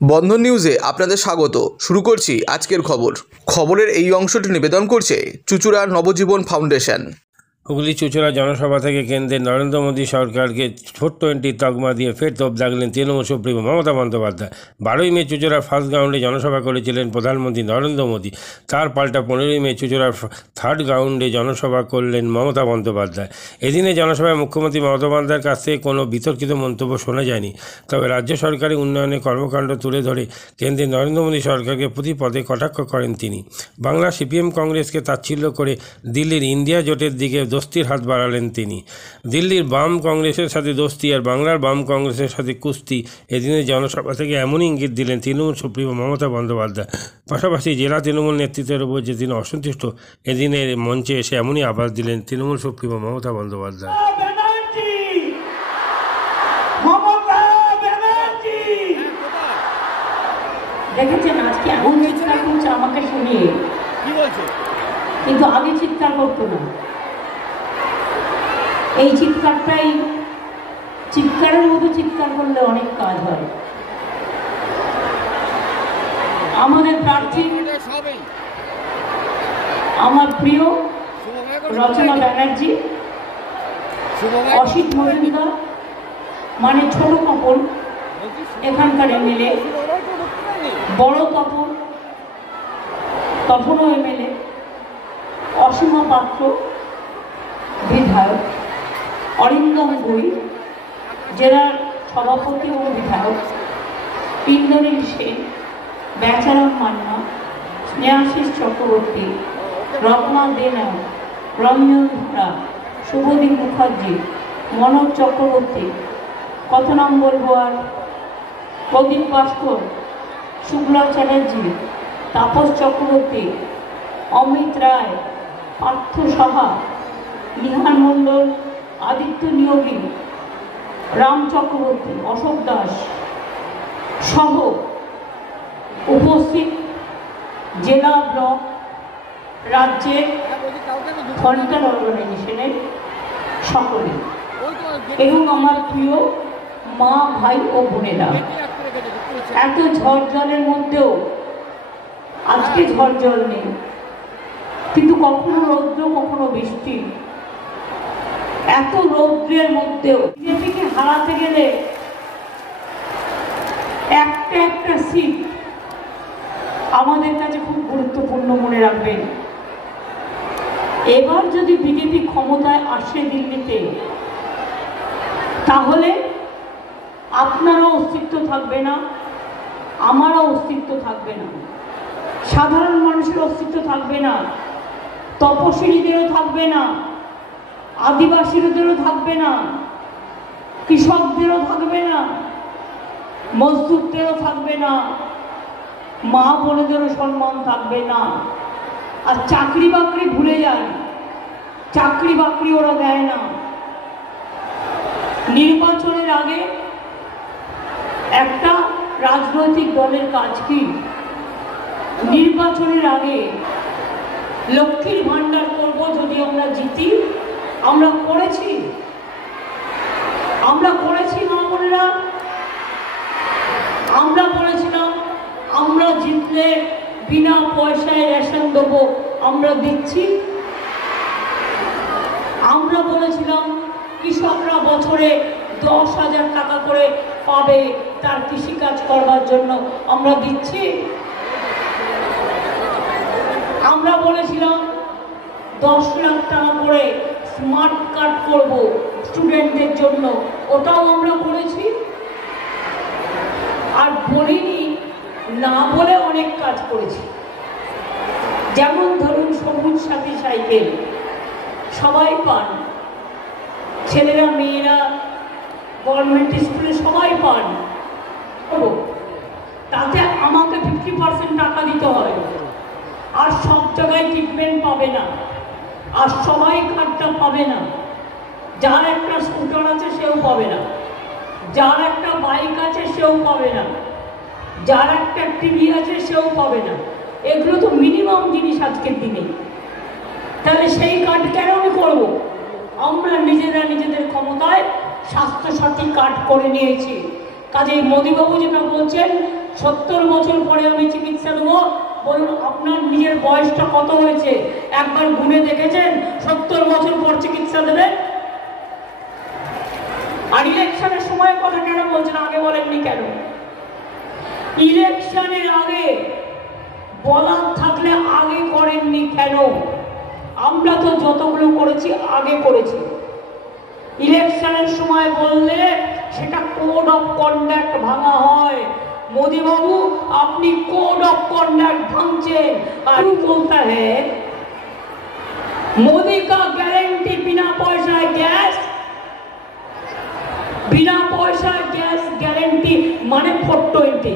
বন্ধন নিউজে আপনাদের স্বাগত। শুরু করছি আজকের খবরের এই অংশটি নিবেদন করছে চুঁচুড়া নবজীবন ফাউন্ডেশন। হুগলি চুঁচুড়া জনসভা থেকে কেন্দ্রের নরেন্দ্র মোদী সরকারকে 420 তকমা দিয়ে ফের তোপ দাগলেন তৃণমূল সুপ্রিমো মমতা বন্দ্যোপাধ্যায়। 12ই মে চুঁচুড়ার ফার্স্ট গ্রাউন্ডে জনসভা করেছিলেন প্রধানমন্ত্রী নরেন্দ্র মোদী। তার পাল্টা 15ই মে চুঁচুড়ার থার্ড গ্রাউন্ডে জনসভা করলেন মমতা বন্দ্যোপাধ্যায়। এদিনে জনসভায় মুখ্যমন্ত্রী মমতা বন্দ্যোপাধ্যায়ের কাছ থেকে কোনো বিতর্কিত মন্তব্য শোনা যায়নি। তবে রাজ্য সরকারি উন্নয়নের কর্মকাণ্ড তুলে ধরে কেন্দ্রের নরেন্দ্র মোদী সরকারকে প্রতি পদে কটাক্ষ করেন তিনি। বাংলা সিপিএম কংগ্রেসকে তাচ্ছিল্য করে দিল্লির ইন্ডিয়া জোটের দিকে দোস্তির হাত বাড়ালেন তিনি। দিল্লির বাম কংগ্রেসের সাথে দোস্তি আর বাংলার বাম কংগ্রেসের সাথে কুস্তি, এদিনের জনসভা থেকে এমনই ইঙ্গিত দিলেন তৃণমূল সুপ্রিমো মমতা বন্দ্যোপাধ্যায়। পাশাপাশি জেলা তৃণমূল নেতৃত্বের উপর যে তিনি অসন্তুষ্ট, এদিনের মঞ্চে এসে এমনই আভাস দিলেন তৃণমূল সুপ্রিমো মমতা বন্দ্যোপাধ্যায়। দেখেছেন আজকে এমন চিৎকার করছে আমাকে শুনিয়ে, কিন্তু আগে চিৎকার করতো না। এই চিৎকারের মতো চিৎকার করলে অনেক কাজ হয়। আমাদের প্রার্থী আমার প্রিয় রচনা ব্যানার্জি, অসিত মজুমদার মানে ছোট তপন এখানকার এমএলএ, বড় তপনও এমএলএ, অসীমা পাত্র বিধায়ক, অরিন্দম গুই জেলার সভাপতি ও বিধায়ক, ইন্দ্রনীল সেন, বেচারাম মান্না, স্নেহাশিস চক্রবর্তী, রত্না দেনাও, রঞ্জন ধরা, শুভদীপ মুখার্জি, মনোজ চক্রবর্তী, কত নাম বলবো আর, প্রদীপ ভাস্কর, শুক্লা চ্যাটার্জি, তাপস চক্রবর্তী, অমিত রায়, পার্থ সাহা, নিহার মণ্ডল, আদিত্য নিয়োগী, রাম চক্রবর্তী, অশোক দাস সহ উপস্থিত জেলা, ব্লক, রাজ্যের ফ্রন্টাল অর্গানাইজেশনের সকলে এবং আমার প্রিয় মা, ভাই ও বোনেরা, এত ঝড় জলের মধ্যেও আজকে ঝড় জল নেই, কিন্তু কখনো রৌদ্র কখনো বৃষ্টি। এত রৌদ্রের মধ্যেও বিজেপিকে হারাতে গেলে একটা সিট আমাদের কাছে খুব গুরুত্বপূর্ণ মনে রাখবেন। এবার যদি বিজেপি ক্ষমতায় আসে দিল্লিতে, তাহলে আপনারও অস্তিত্ব থাকবে না, আমারও অস্তিত্ব থাকবে না, সাধারণ মানুষের অস্তিত্ব থাকবে না, তপশিলীদেরও থাকবে না, আদিবাসীদেরও থাকবে না, কৃষকদেরও থাকবে না, মজদুরদেরও থাকবে না, মা বোনেদেরও সম্মান থাকবে না। আর চাকরি বাকরি ভুলে যায়, চাকরি বাকরি ওরা দেয় না। নির্বাচনের আগে একটা রাজনৈতিক দলের কাজ কি? নির্বাচনের আগে লক্ষ্মীর ভান্ডার করবো যদি আমরা জিতি। আমরা করেছি মা বোনেরা, আমরা বলেছিলাম আমরা জিতলে বিনা পয়সায় রেশন দেবো, আমরা দিচ্ছি। আমরা বলেছিলাম কৃষকরা বছরে 10,000 টাকা করে পাবে তার কৃষিকাজ করবার জন্য, আমরা দিচ্ছি। আমরা বলেছিলাম 10 লাখ টাকা করে স্মার্ট কার্ড করব স্টুডেন্টদের জন্য, ওটাও আমরা করেছি। আর বলিনি না বলে অনেক কাজ করেছি, যেমন ধরুন সবুজ সাথী সাইকেল সবাই পান, ছেলেরা মেয়েরা গভর্নমেন্ট স্কুলে সবাই পান। তাতে আমাকে 50% টাকা দিতে হয়, আর সব জায়গায় ট্রিটমেন্ট পাবে না, আর সবাই কার্ডটা পাবে না। যার একটা স্কুটার আছে সেও পাবে না, যার একটা বাইক আছে সেও পাবে না, যার একটা টিভি আছে সেও পাবে না। এগুলো তো মিনিমাম জিনিস আজকের দিনে। তাহলে সেই কার্ড কেন আমি করবো? আমরা নিজেদের ক্ষমতায় স্বাস্থ্যসাথী কার্ড করে নিয়েছি। কাজেই মোদীবাবু যেটা বলছেন 70 বছর পরে আমি চিকিৎসা দেবো। বলুন আপনার নিজের বয়সটা কত হয়েছে একবার গুনে দেখেছেন? 70 বছর পর চিকিৎসা দেবেন? আর ইলেকশনের সময় কথা কেন বলছেন, আগে বলেননি কেন? ইলেকশনের আগে বলার থাকলে আগে করেননি কেন? আমরা তো যতগুলো করেছি আগে করেছি। ইলেকশনের সময় বললে সেটা কোড অফ কন্ডাক্ট ভাঙা হয়। मोदी बाबू अपनी कोड ऑफ कॉन्डक्ट भांगचेन और बोलता है मोदी का गारंटी बिना पैसा गैस, बिना पैसा गैस गारंटी माने 420।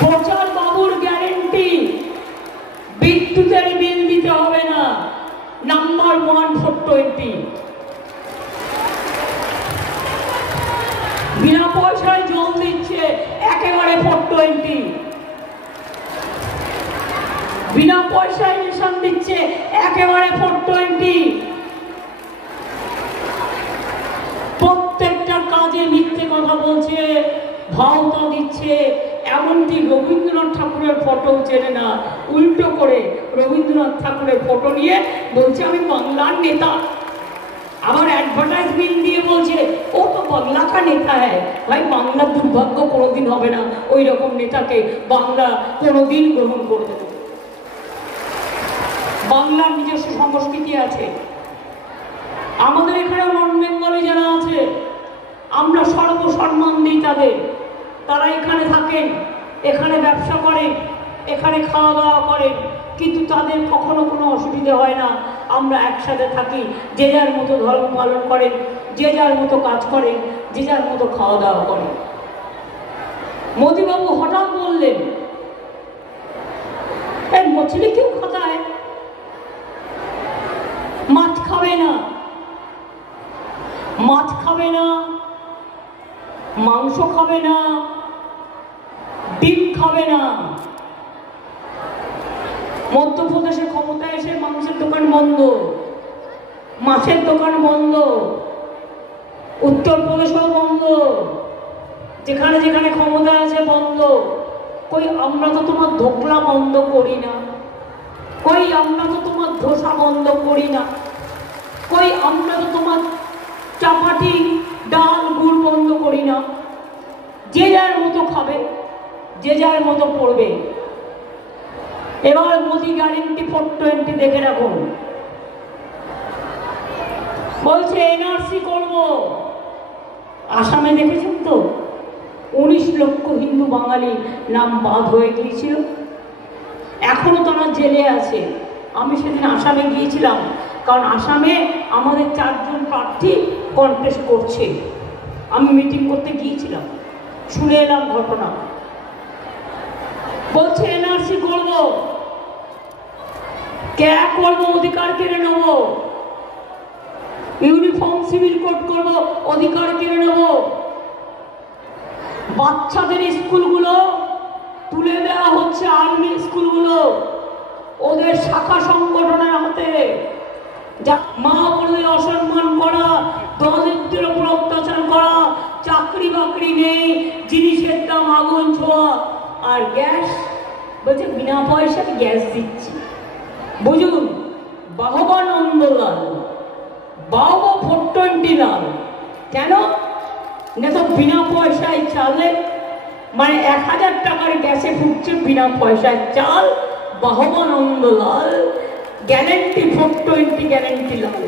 प्रचार बाबूर गारंटी विद्युतेर बिल दीते होबे ना, नम्बर 1 420। बिना पैसा जल दिच्छे एकेबारे 420। बिना पैसा इलेक्शन दिच्छे एकेबारे 420। प्रत्येकटा काजे मिथ्ये कथा बोलछे, भावता दिच्छे। एमनकि रवींद्रनाथ ठाकुरेर फटो चेने ना, उल्टो करे रवींद्रनाथ ठाकुरेर फटो निये बोलछे आमि बांगलार नेता। আবার অ্যাডভার্টাইজমেন্ট দিয়ে বলছে ও তো বাংলা কা নেতা है। ভাই বাংলা দুর্ভাগ্য কোনোদিন হবে না, ওই রকম নেতাকে বাংলা কোনোদিন গ্রহণ করবে না। বাংলার নিজস্ব সংস্কৃতি আছে। আমাদের এখানে নন বেঙ্গলি যারা আছে আমরা সর্বসম্মান দিই তাদের। তারা এখানে থাকেন, এখানে ব্যবসা করেন, এখানে খাওয়া দাওয়া করেন, কিন্তু তাদের কখনো কোনো অসুবিধা হয় না। আমরা একসাথে থাকি, যে যার মতো ধর্ম পালন করেন, যে যার মতো কাজ করেন, যে যার মতো খাওয়া দাওয়া করেন। মোদীবাবু হঠাৎ বললেন এই মছলি কেউ खाता है, মাছ খাবে না, মাছ খাবে না, মাংস খাবে না, ডিম খাবে না। মধ্যপ্রদেশে ক্ষমতায় এসে মাংসের দোকান বন্ধ, মাছের দোকান বন্ধ, উত্তরপ্রদেশেও বন্ধ, যেখানে যেখানে ক্ষমতা আছে বন্ধ। কই আমরা তো তোমার ধোকলা বন্ধ করি না, কই আমরা তো তোমার ধোসা বন্ধ করি না, কই আমরা তো তোমার চাপাটি ডাল গুড় বন্ধ করি না। যে যার মতো খাবে, যে যার মতো পড়বে। এবার মোদি গ্যারেন্টি 420 দেখে রাখুন। বলছে এনআরসি করব। আসামে দেখেছেন তো 19 লক্ষ হিন্দু বাঙালি নাম বাদ হয়ে গিয়েছিল, এখনো তারা জেলে আছে। আমি সেদিন আসামে গিয়েছিলাম, কারণ আসামে আমাদের 4 জন প্রার্থী কন্টেস্ট করছে। আমি মিটিং করতে গিয়েছিলাম, শুনে এলাম ঘটনা। বলছে এনআরসি করব, क्या করব, অধিকার কেড়ে নেব, ইউনিফর্ম সিভিল কোড করব, অধিকার কেড়ে নেব। বাচ্চাদের স্কুলগুলো তুলে দেওয়া হচ্ছে আর্মি স্কুলগুলো ওদের শাখা সংগঠনের হাতে। যা মা বোনদের অসম্মান করা, দলিতদের উপর অত্যাচার করা, চাকরি বাকরি নেই, জিনিসের দাম আগুন ছোঁয়া। আর গ্যাস বলছে বিনা পয়সায় গ্যাস দিচ্ছি। বুঝুন, বাহবানন্দলাল বাবা 420 লাল কেন না, তো বিনা পয়সায় চালে মানে 1000 টাকার গ্যাসে ফুটছে বিনা পয়সায় চাল। বাহবানন্দলাল গ্যারেন্টি 420 গ্যারেন্টি লাল।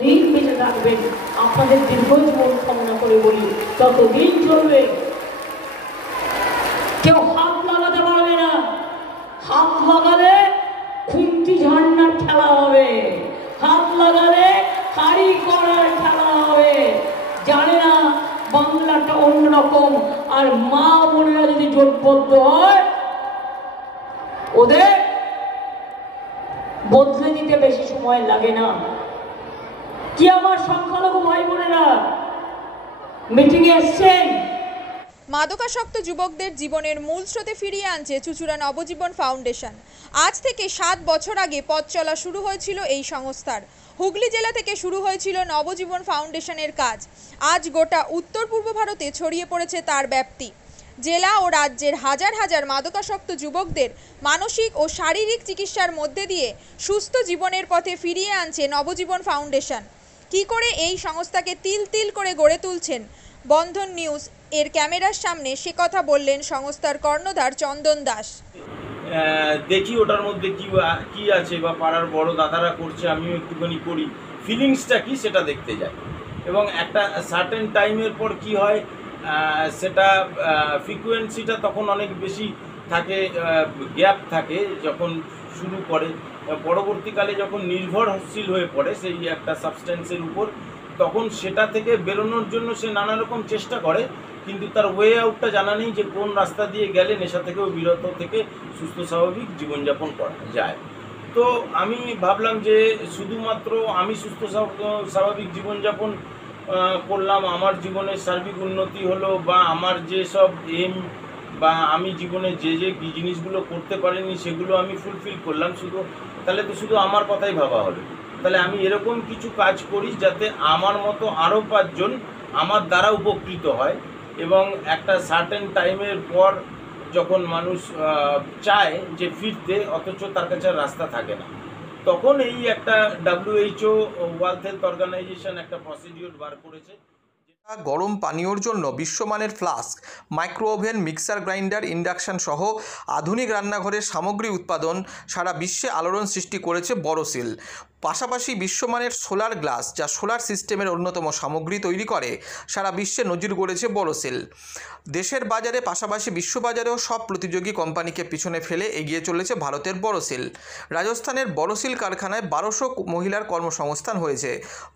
দিন বেঁচে থাকবেন, আপনাদের দীর্ঘজীবন কামনা করে বলি, ততদিন চলবে। কেউ হাত লাগাতে পারবে না, হাত লাগালে খুন্তি ঝান্ডার খেলা হবে, হাত লাগালে হাড়ি করার খেলা হবে। জানে না বাংলাটা অন্যরকম। আর মা বোনেরা যদি জোটবদ্ধ হয় ওদের বদলে দিতে বেশি সময় লাগে না। কি আমার সংখ্যালঘু ভাই বোনেরা মিটিংয়ে এসছেন? মাদকাসক্ত যুবকদের জীবনের মূল স্রোতে ফিরিয়ে আনছে চুঁচুড়া নবজীবন ফাউন্ডেশন। আজ থেকে 7 বছর আগে পথ চলা শুরু হয়েছিল এই সংস্থার। হুগলি জেলা থেকে শুরু হয়েছিল নবজীবন ফাউন্ডেশনের কাজ। আজ গোটা উত্তর পূর্ব ভারতে ছড়িয়ে পড়েছে তার ব্যাপ্তি। জেলা ও রাজ্যের হাজার হাজার মাদকাসক্ত যুবকদের মানসিক ও শারীরিক চিকিৎসার মধ্যে দিয়ে সুস্থ জীবনের পথে ফিরিয়ে আনছে নবজীবন ফাউন্ডেশন। কী করে এই সংস্থাকে তিল তিল করে গড়ে তুলছেন বন্ধন নিউজ এর ক্যামেরার সামনে, সে কথা বললেন সংস্থার কর্ণধার চন্দন দাস। দেখি ওটার মধ্যে কি আছে বা পাড়ার বড় দাদারা করছে, আমিও একটুখানি করি, ফিলিংসটা কি সেটা দেখতে যাই। এবং একটা সার্টেন টাইমের পর কি হয়, সেটা ফ্রিকোয়েন্সিটা তখন অনেক বেশি থাকে, গ্যাপ থাকে যখন শুরু করে। পরবর্তীকালে যখন নির্ভরশীল হয়ে পড়ে সেই একটা সাবস্টেন্সের উপর, তখন সেটা থেকে বেরোনোর জন্য সে নানা রকম চেষ্টা করে, কিন্তু তার ওয়ে আউটটা জানা নেই যে কোন রাস্তা দিয়ে গেলে নেশা থেকেও বিরত থেকে সুস্থ স্বাভাবিক জীবনযাপন করা যায়। তো আমি ভাবলাম যে শুধুমাত্র আমি সুস্থ স্বাভাবিক জীবনযাপন করলাম, আমার জীবনের সার্বিক উন্নতি হলো, বা আমার যে সব এম বা আমি জীবনে যে জিনিসগুলো করতে পারিনি সেগুলো আমি ফুলফিল করলাম, তাহলে তো শুধু আমার কথাই ভাবা হলো। তাহলে আমি এরকম কিছু কাজ করি যাতে আমার মতো আরও 5 জন আমার দ্বারা উপকৃত হয়। এবং একটা সার্টেন টাইমের পর যখন মানুষ চায় যে ফিরতে, অথচ তার কাছে রাস্তা থাকে না, তখন এই একটা WHO ওয়ার্ল্ড হেলথ অর্গানাইজেশন একটা প্রসিডিওর বার করেছে। গরম পানীয়র জন্য বিশ্বমানের flask, micro oven, mixer grinder, induction সহ আধুনিক রান্নাঘরের সামগ্রী উৎপাদন সারা বিশ্বে আলোড়ন সৃষ্টি করেছে বড়সিল। পাশাপাশি বিশ্বমানের সোলার গ্লাস, যা সোলার সিস্টেমের অন্যতম সামগ্রী তৈরি করে, সারা বিশ্বে নজির গড়েছে বড়সিল। দেশের বাজারে পাশাপাশি বিশ্ববাজারেও সব প্রতিযোগী কোম্পানিকে পিছনে ফেলে এগিয়ে চলেছে ভারতের বড়সিল। রাজস্থানের বড়সিল কারখানায় 1200 মহিলার কর্মসংস্থান হয়েছে।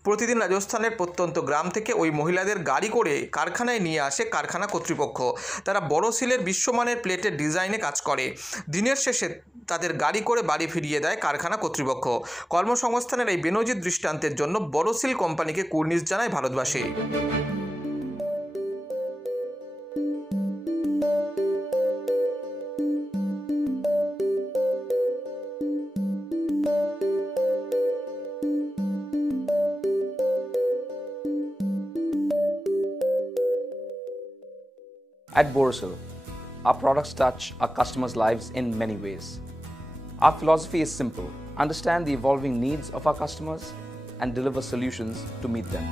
প্রতিদিন রাজস্থানের প্রত্যন্ত গ্রাম থেকে ওই মহিলাদের গাড়ি করে কারখানায় নিয়ে আসে কারখানা কর্তৃপক্ষ। তারা বড়সিলের বিশ্বমানের প্লেটের ডিজাইনে কাজ করে। দিনের শেষে তাদের গাড়ি করে বাড়ি ফিরিয়ে দেয় কারখানা কর্তৃপক্ষ। কর্মসংস্থানের এই বেনজির দৃষ্টান্তের জন্য বড়সিল কোম্পানিকে কুর্নিশ জানায় ভারতবাসী। At Borosil, our products touch our customers' lives in many ways. Our philosophy is simple: understand the evolving needs of our customers and deliver solutions to meet them.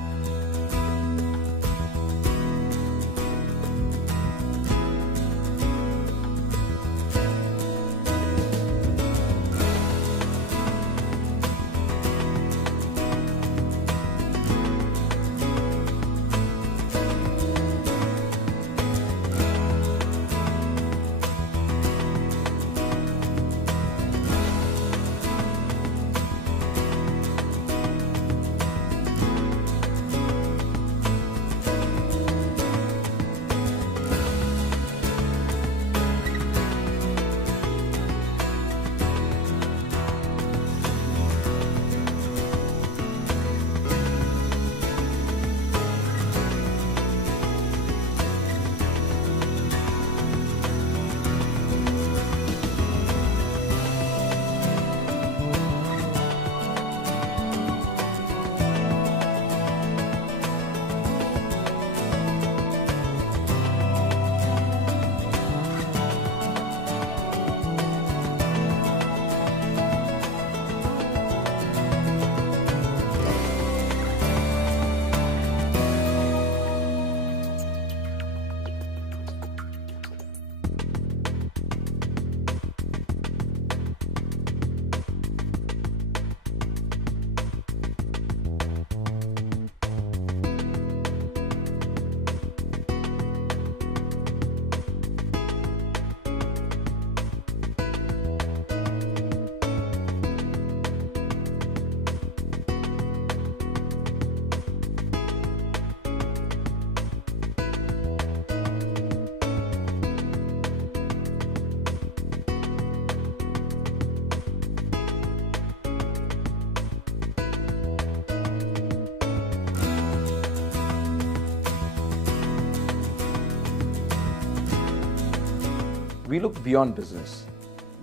We look beyond business.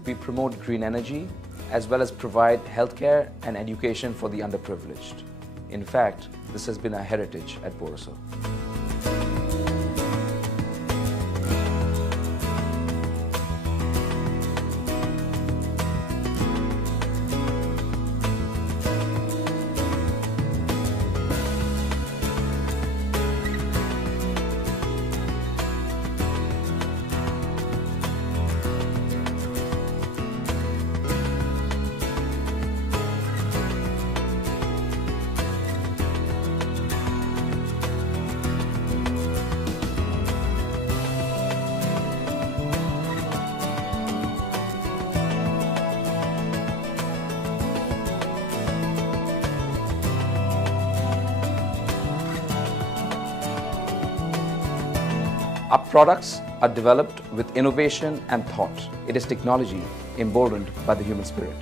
We promote green energy as well as provide healthcare and education for the underprivileged. In fact, this has been our heritage at Borosil. Our products are developed with innovation and thought. It is technology emboldened by the human spirit.